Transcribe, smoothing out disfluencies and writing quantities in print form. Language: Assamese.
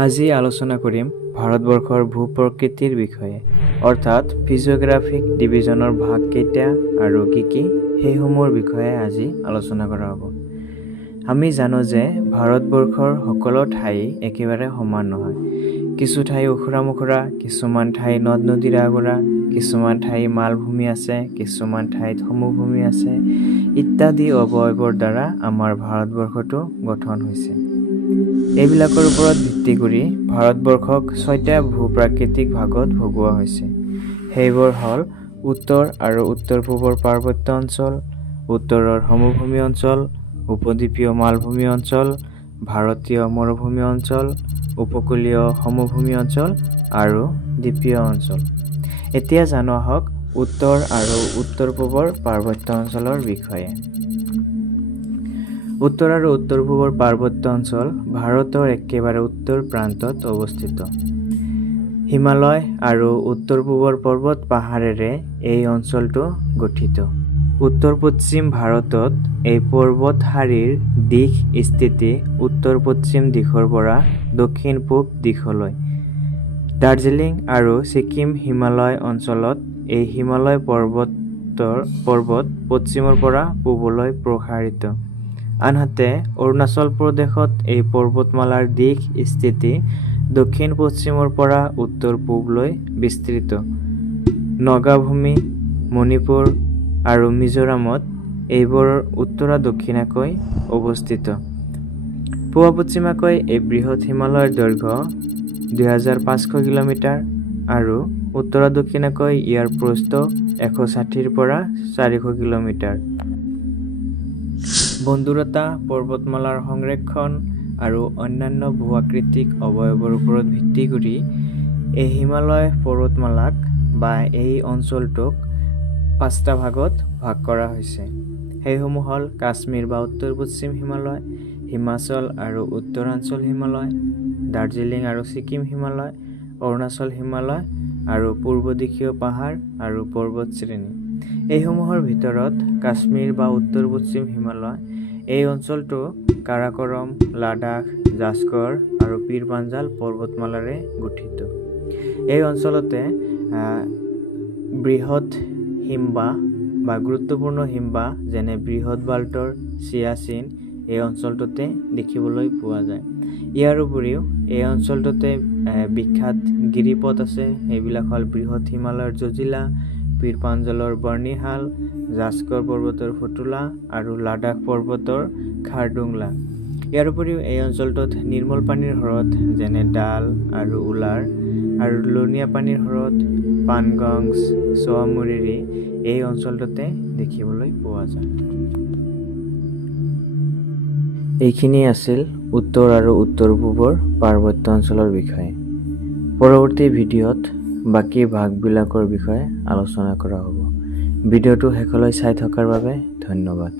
আজি আলোচনা কৰিম ভাৰতবৰ্ষৰ ভূ-প্ৰকৃতিৰ বিষয়ে, অৰ্থাৎ ফিজিঅ'গ্ৰাফিক ডিভিজনৰ ভাগ কেইটা আৰু কি কি সেইসমূহৰ বিষয়ে আজি আলোচনা কৰা হ'ব। আমি জানো যে ভাৰতবৰ্ষৰ সকলো ঠাই একেবাৰে সমান নহয়। কিছু ঠাই ওখৰা-মুখৰা, কিছুমান ঠাই নদ-নদীৰে আগুৰা, কিছুমান ঠাই মালভূমি আছে, কিছুমান ঠাইত সমভূমি আছে ইত্যাদি অৱয়ৱৰ দ্বাৰা আমাৰ ভাৰতবৰ্ষটো গঠন হৈছে। এইবিলাকৰ ওপৰত ভিত্তি কৰি ভাৰতবৰ্ষক 6টা ভূ-প্ৰাকৃতিক ভাগত ভগোৱা হৈছে। সেইবোৰ হ'ল উত্তৰ আৰু উত্তৰ-পূবৰ পাৰ্বত্য অঞ্চল, উত্তৰৰ সমভূমি অঞ্চল, উপদ্বীপীয় মালভূমি অঞ্চল, ভাৰতীয় মৰুভূমি অঞ্চল, উপকূলীয় সমভূমি অঞ্চল আৰু দ্বীপীয় অঞ্চল। এতিয়া জানো আহক উত্তৰ আৰু উত্তৰ-পূবৰ পাৰ্বত্য অঞ্চলৰ বিষয়ে। উত্তৰ আৰু উত্তৰ-পূবৰ পাৰ্বত্য অঞ্চল ভাৰতৰ একেবাৰে উত্তৰ প্ৰান্তত অৱস্থিত। হিমালয় আৰু উত্তৰ-পূবৰ পৰ্বত পাহাৰেৰে এই অঞ্চলটো গঠিত। উত্তৰ-পশ্চিম ভাৰতত এই পৰ্বত শাৰীৰ দিশ স্থিতি উত্তৰ-পশ্চিম দিশৰ পৰা দক্ষিণ-পূব দিশলৈ। দাৰ্জিলিং আৰু ছিকিম হিমালয় অঞ্চলত এই হিমালয় পৰ্বত পশ্চিমৰ পৰা পূবলৈ প্ৰসাৰিত। আনহাতে অৰুণাচল প্ৰদেশত এই পৰ্বতমালাৰ দিশ স্থিতি দক্ষিণ-পশ্চিমৰ পৰা উত্তৰ-পূবলৈ বিস্তৃত। নগাভূমি, মণিপুৰ আৰু মিজোৰামত এইবোৰ উত্তৰা-দক্ষিণাকৈ অৱস্থিত। পূব-পশ্চিমাকৈ এই বৃহৎ হিমালয়ৰ দৈৰ্ঘ্য 2500 কিলোমিটাৰ আৰু উত্তৰা-দক্ষিণাকৈ ইয়াৰ প্ৰস্থ 160ৰ পৰা 400 কিলোমিটাৰ। বন্ধুৰতা, পৰ্বতমালাৰ সংৰক্ষণ আৰু অন্যান্য ভূ-আকৃতিক অৱয়ৱৰ ওপৰত ভিত্তি কৰি এই হিমালয় পৰ্বতমালাক বা এই অঞ্চলটোক 5টা ভাগত ভাগ কৰা হৈছে। সেইসমূহ হ'ল কাশ্মীৰ বা উত্তৰ-পশ্চিম হিমালয়, হিমাচল আৰু উত্তৰাঞ্চল হিমালয়, দাৰ্জিলিং আৰু ছিকিম হিমালয়, অৰুণাচল হিমালয় আৰু পূৰ্বদিশীয় পাহাৰ আৰু পৰ্বত শ্ৰেণী। এইসমূহৰ ভিতৰত কাশ্মীৰ বা উত্তৰ-পশ্চিম হিমালয় এই অঞ্চলটো কাৰাকৰম, লাডাখ, জাস্কৰ আৰু পীৰ পাঞ্জাল পৰ্বতমালাৰে গঠিত। এই অঞ্চলতে বৃহৎ হিমবাহ বা গুৰুত্বপূৰ্ণ হিমবাহ যেনে বৃহৎ বাল্টৰ, চিয়াচিন এই অঞ্চলটোতে দেখিবলৈ পোৱা যায়। ইয়াৰ উপৰিও এই অঞ্চলটোতে বিখ্যাত গিৰিপথ আছে। সেইবিলাক হ'ল বৃহৎ হিমালয়ৰ জজিলা, পীৰ পাঞ্জালৰ বৰ্ণিহাল, জাস্কৰ পৰ্বতৰ ফতুলা আৰু লাডাখ পৰ্বতৰ খাৰদুংলা। ইয়াৰ উপৰিও এই অঞ্চলটোত নিৰ্মল পানীৰ হ্ৰদ যেনে ডাল আৰু উলাৰ আৰু লুণীয়া পানীৰ হ্ৰদ পানগংছ, সোৱামুৰিৰি এই অঞ্চলটোতে দেখিবলৈ পোৱা যায়। এইখিনি আছিল উত্তৰ আৰু উত্তৰ-পূবৰ পাৰ্বত্য অঞ্চলৰ বিষয়ে। পৰৱৰ্তী ভিডিঅ'ত বাকী ভাগবিলাকৰ বিষয়ে আলোচনা কৰা হ'ব। ভিডিঅ'টো শেষলৈ চাই থকাৰ বাবে ধন্যবাদ।